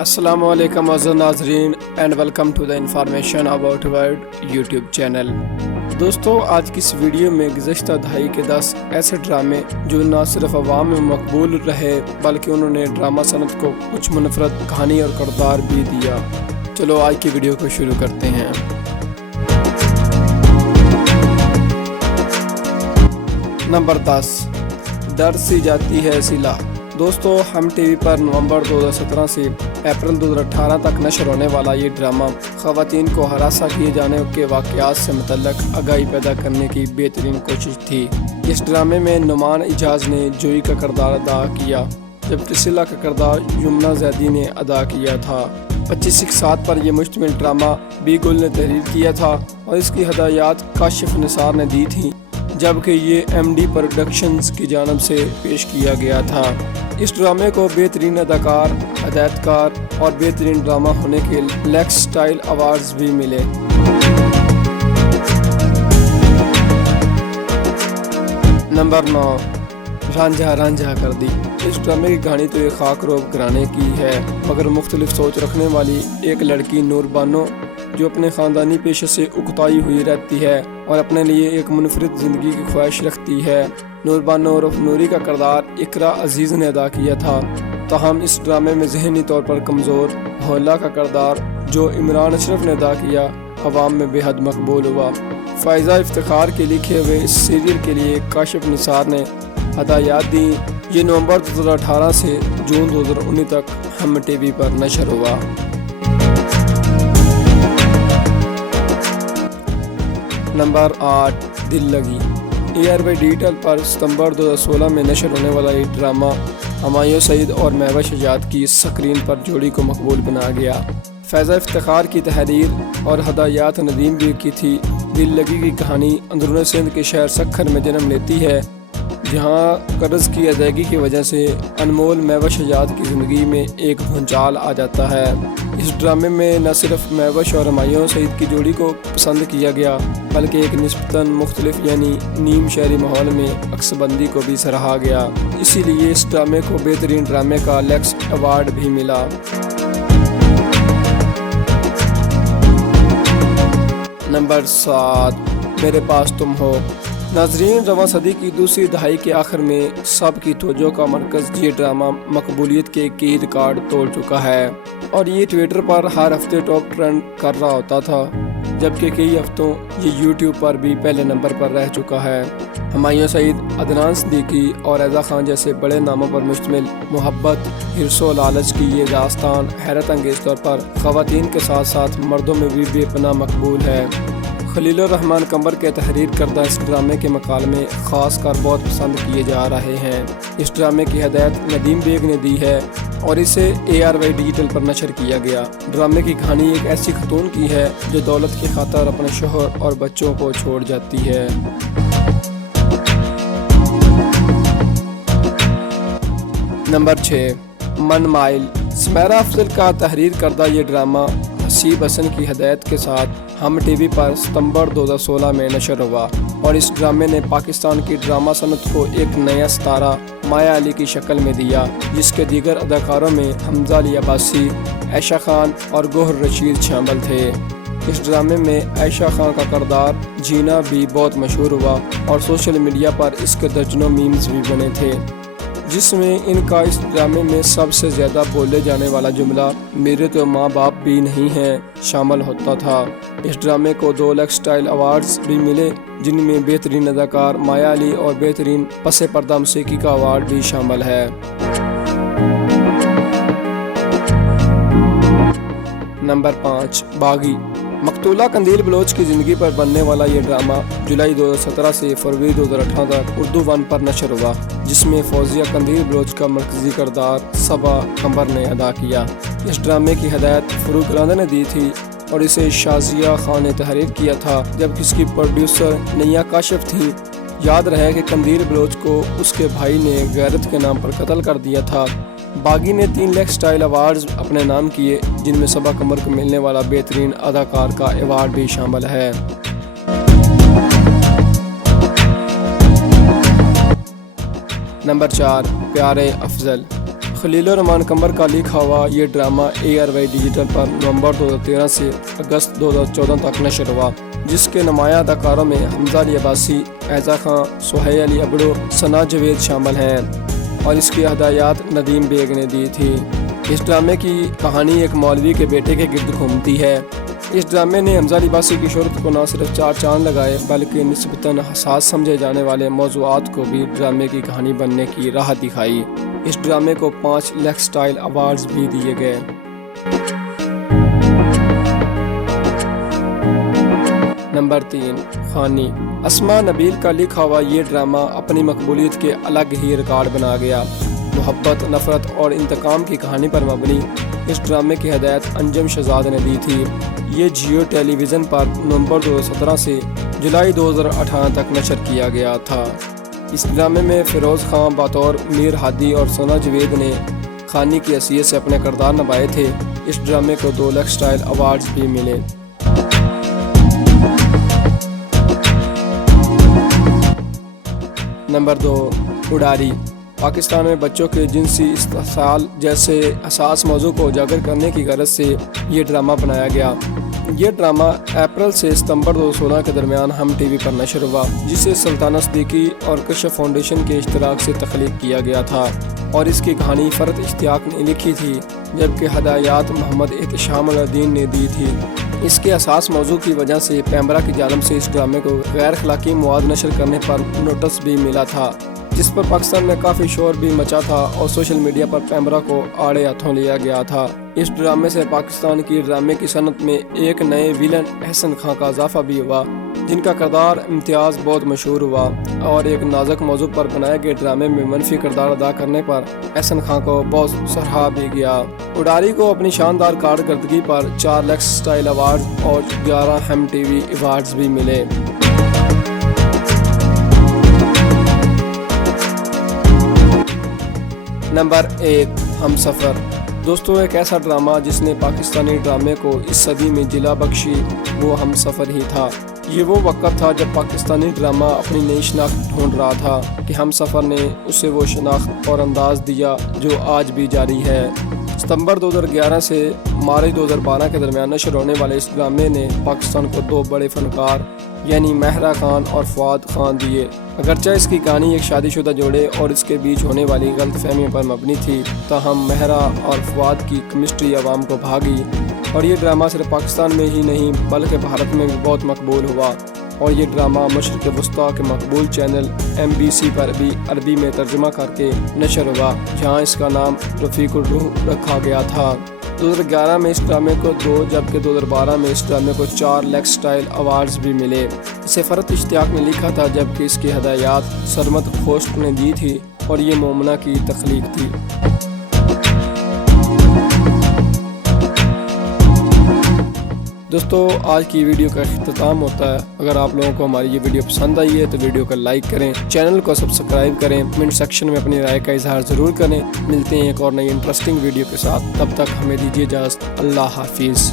السلام علیکم معزز ناظرین and welcome to the information about world YouTube channel. دوستو، آج کی اس ویڈیو میں گزشتہ دہائی کے 10 ایسے ڈرامے جو نہ صرف عوام میں مقبول رہے بلکہ انہوں نے ڈرامہ صنعت کو کچھ منفرد کہانی اور کردار بھی دیا۔ چلو آج کی ویڈیو کو شروع کرتے ہیں۔ نمبر 10، ڈر سی جاتی ہے سلا۔ دوستو، ہم ٹی وی پر نومبر 2017 سے اپریل 2018 تک نشر ہونے والا یہ ڈرامہ خواتین کو ہراساں کیے جانے کے واقعات سے متعلق آگاہی پیدا کرنے کی بہترین کوشش تھی۔ اس ڈرامے میں نعمان اعجاز نے جوئی کا کردار ادا کیا جبکہ سلا کا کردار یمنا زیدی نے ادا کیا تھا۔ 25 اقساط پر یہ مشتمل ڈرامہ بی گل نے تحریر کیا تھا اور اس کی ہدایات کاشف نثار نے دی تھیں، جبکہ یہ ایم ڈی پروڈکشنز کی جانب سے پیش کیا گیا تھا۔ اس ڈرامے کو بہترین اداکار، ہدایتکار اور بہترین ڈرامہ ہونے کے لیکس اسٹائل ایوارڈز بھی ملے۔ نمبر 9، رانجھا رانجھا کر دی۔ اس ڈرامے کی کہانی تو ایک خاک روب گھرانے کی ہے، مگر مختلف سوچ رکھنے والی ایک لڑکی نور بانو جو اپنے خاندانی پیشے سے اکتائی ہوئی رہتی ہے اور اپنے لیے ایک منفرد زندگی کی خواہش رکھتی ہے۔ نور بانو عرف نوری کا کردار اقرا عزیز نے ادا کیا تھا، تاہم اس ڈرامے میں ذہنی طور پر کمزور حولہ کا کردار جو عمران اشرف نے ادا کیا عوام میں بے حد مقبول ہوا۔ فائزہ افتخار کے لکھے ہوئے اس سیریل کے لیے کاشف نثار نے ہدایات دیں۔ یہ نومبر 2018 سے جون 2019 تک ہم ٹی وی پر نشر ہوا۔ نمبر 8، دل لگی۔ ARY ڈیجیٹل پر ستمبر 2016 میں نشر ہونے والا یہ ڈرامہ ہمایوں سعید اور مہوش شجاعت کی سکرین پر جوڑی کو مقبول بنا گیا۔ فائزہ افتخار کی تحریر اور ہدایات ندیم بیر کی تھی۔ دل لگی کی کہانی اندرون سندھ کے شہر سکھر میں جنم لیتی ہے، جہاں قرض کی ادائیگی کی وجہ سے انمول مہوش شجاعت کی زندگی میں ایک بھونچال آ جاتا ہے۔ اس ڈرامے میں نہ صرف مہوش اور ہمایوں سعید کی جوڑی کو پسند کیا گیا بلکہ ایک نسبتاً مختلف یعنی نیم شہری ماحول میں عکس بندی کو بھی سراہا گیا، اسی لیے اس ڈرامے کو بہترین ڈرامے کا لیکس ایوارڈ بھی ملا۔ نمبر 7، میرے پاس تم ہو۔ ناظرین، رواں صدی کی دوسری دہائی کے آخر میں سب کی توجہ کا مرکز یہ ڈرامہ مقبولیت کے کئی ریکارڈ توڑ چکا ہے اور یہ ٹویٹر پر ہر ہفتے ٹاپ ٹرینڈ کر رہا ہوتا تھا، جبکہ کئی ہفتوں یہ یوٹیوب پر بھی پہلے نمبر پر رہ چکا ہے۔ ہمایوں سعید، عدنان صدیقی اور ایزا خان جیسے بڑے ناموں پر مشتمل محبت، حرص و لالچ کی یہ داستان حیرت انگیز طور پر خواتین کے ساتھ ساتھ مردوں میں بھی بے پناہ مقبول ہے۔ خلیل الرحمن قمر کے تحریر کردہ اس ڈرامے کے مکالمے خاص کر بہت پسند کیے جا رہے ہیں۔ اس ڈرامے کی ہدایت ندیم بیگ نے دی ہے اور اسے ARY ڈیجیٹل پر نشر کیا گیا۔ ڈرامے کی کہانی ایک ایسی خاتون کی ہے جو دولت کی خاطر اپنے شوہر اور بچوں کو چھوڑ جاتی ہے۔ نمبر 6، من مائل۔ سمیرہ افضل کا تحریر کردہ یہ ڈرامہ حسیب حسن کی ہدایت کے ساتھ ہم ٹی وی پر ستمبر 2016 میں نشر ہوا اور اس ڈرامے نے پاکستان کی ڈرامہ صنعت کو ایک نیا ستارہ مایا علی کی شکل میں دیا، جس کے دیگر اداکاروں میں حمزہ علی عباسی، عائشہ خان اور گوہر رشید شامل تھے۔ اس ڈرامے میں عائشہ خان کا کردار جینا بھی بہت مشہور ہوا اور سوشل میڈیا پر اس کے درجنوں میمز بھی بنے تھے، جس میں ان کا اس ڈرامے میں سب سے زیادہ بولے جانے والا جملہ میرے تو ماں باپ بھی نہیں ہیں شامل ہوتا تھا۔ اس ڈرامے کو 2 لیکس اسٹائل ایوارڈز بھی ملے، جن میں بہترین اداکار مایا علی اور بہترین پس پردہ موسیقی کا ایوارڈ بھی شامل ہے۔ نمبر 5، باغی۔ مقتولہ قندیل بلوچ کی زندگی پر بننے والا یہ ڈرامہ جولائی 2017 سے فروری 2018 تک اردو 1 پر نشر ہوا، جس میں فوزیہ قندیل بلوچ کا مرکزی کردار صبا قمر نے ادا کیا۔ اس ڈرامے کی ہدایت فروغ راندہ نے دی تھی اور اسے شازیہ خان نے تحریر کیا تھا، جبکہ اس کی پروڈیوسر نیا کاشف تھیں۔ یاد رہے کہ قندیل بلوچ کو اس کے بھائی نے غیرت کے نام پر قتل کر دیا تھا۔ باغی نے 3 لیکس اسٹائل ایوارڈز اپنے نام کیے، جن میں صبا قمر کو ملنے والا بہترین اداکار کا ایوارڈ بھی شامل ہے۔ نمبر 4، پیارے افضل۔ خلیل الرحمان قمر کا لکھا ہوا یہ ڈرامہ ARY ڈیجیٹل پر نومبر 2013 سے اگست 2014 تک نشر ہوا، جس کے نمایاں اداکاروں میں حمزہ علی عباسی، ایزا خان، سہیل علی ابڑو، ثنا جاوید شامل ہیں اور اس کی ہدایات ندیم بیگ نے دی تھی۔ اس ڈرامے کی کہانی ایک مولوی کے بیٹے کے گرد گھومتی ہے۔ اس ڈرامے نے حمزہ علی عباسی کی شہرت کو نہ صرف 4 چاند لگائے بلکہ نسبتاً حساس سمجھے جانے والے موضوعات کو بھی ڈرامے کی کہانی بننے کی راہ دکھائی۔ اس ڈرامے کو 5 لیکس اسٹائل ایوارڈز بھی دیے گئے۔ نمبر 3، خانی۔ اسماء نبیل کا لکھا ہوا یہ ڈرامہ اپنی مقبولیت کے الگ ہی ریکارڈ بنا گیا۔ محبت، نفرت اور انتقام کی کہانی پر مبنی اس ڈرامے کی ہدایت انجم شہزاد نے دی تھی۔ یہ جیو ٹیلی ویژن پر نومبر 2017 سے جولائی 2018 تک نشر کیا گیا تھا۔ اس ڈرامے میں فیروز خان بطور میر ہادی اور ثنا جاوید نے خانی کی حیثیت سے اپنے کردار نبھائے تھے۔ اس ڈرامے کو 2 لیکس اسٹائل ایوارڈز بھی ملے۔ نمبر 2، اڈاری۔ پاکستان میں بچوں کے جنسی استحصال جیسے حساس موضوع کو اجاگر کرنے کی غرض سے یہ ڈرامہ بنایا گیا۔ یہ ڈرامہ اپریل سے ستمبر 2016 کے درمیان ہم ٹی وی پر نشر ہوا، جسے سلطانہ صدیقی اور کشف فاؤنڈیشن کے اشتراک سے تخلیق کیا گیا تھا اور اس کی کہانی فرت اشتیاق نے لکھی تھی، جبکہ ہدایات محمد احتشام الدین نے دی تھی۔ اس کے حساس موضوع کی وجہ سے پیمرا کی جانب سے اس ڈرامے کو غیر اخلاقی مواد نشر کرنے پر نوٹس بھی ملا تھا، جس پر پاکستان میں کافی شور بھی مچا تھا اور سوشل میڈیا پر پیمرا کو آڑے ہاتھوں لیا گیا تھا۔ اس ڈرامے سے پاکستان کی ڈرامے کی صنعت میں ایک نئے ویلن احسن خان کا اضافہ بھی ہوا، جن کا کردار امتیاز بہت مشہور ہوا اور ایک نازک موضوع پر بنائے گئے ڈرامے میں منفی کردار ادا کرنے پر احسن خان کو بہت سراہا بھی گیا۔ اڈاری کو اپنی شاندار کارکردگی پر 4 لیکس اسٹائل ایوارڈ اور 11 ہم ٹی وی ایوارڈز بھی ملے۔ نمبر 1، ہم سفر۔ دوستو، ایک ایسا ڈرامہ جس نے پاکستانی ڈرامے کو اس صدی میں جلا بخشی وہ ہم سفر ہی تھا۔ یہ وہ وقت تھا جب پاکستانی ڈرامہ اپنی نئی شناخت ڈھونڈ رہا تھا کہ ہم سفر نے اسے وہ شناخت اور انداز دیا جو آج بھی جاری ہے۔ ستمبر 2011 سے مارچ 2012 کے درمیان نشر ہونے والے اس ڈرامے نے پاکستان کو 2 بڑے فنکار یعنی مہرا خان اور فواد خان دیے۔ اگرچہ اس کی کہانی ایک شادی شدہ جوڑے اور اس کے بیچ ہونے والی غلط فہمیوں پر مبنی تھی، تاہم مہرا اور فواد کی کیمسٹری عوام کو بھاگی اور یہ ڈرامہ صرف پاکستان میں ہی نہیں بلکہ بھارت میں بھی بہت مقبول ہوا اور یہ ڈرامہ مشرق وسطیٰ کے مقبول چینل MBC پر بھی عربی میں ترجمہ کر کے نشر ہوا، جہاں اس کا نام رفیق الروح رکھا گیا تھا۔ 2011 میں اس ڈرامے کو 2 جبکہ 2012 میں اس ڈرامے کو 4 لیکس اسٹائل ایوارڈز بھی ملے۔ اسے فرت اشتیاق نے لکھا تھا جبکہ اس کی ہدایات سرمد خوشک نے دی تھی اور یہ مومنہ کی تخلیق تھی۔ دوستو، آج کی ویڈیو کا اختتام ہوتا ہے۔ اگر آپ لوگوں کو ہماری یہ ویڈیو پسند آئی ہے تو ویڈیو کو لائک کریں، چینل کو سبسکرائب کریں، کمنٹ سیکشن میں اپنی رائے کا اظہار ضرور کریں۔ ملتے ہیں ایک اور نئی انٹرسٹنگ ویڈیو کے ساتھ، تب تک ہمیں دیجیے اجازت۔ اللہ حافظ۔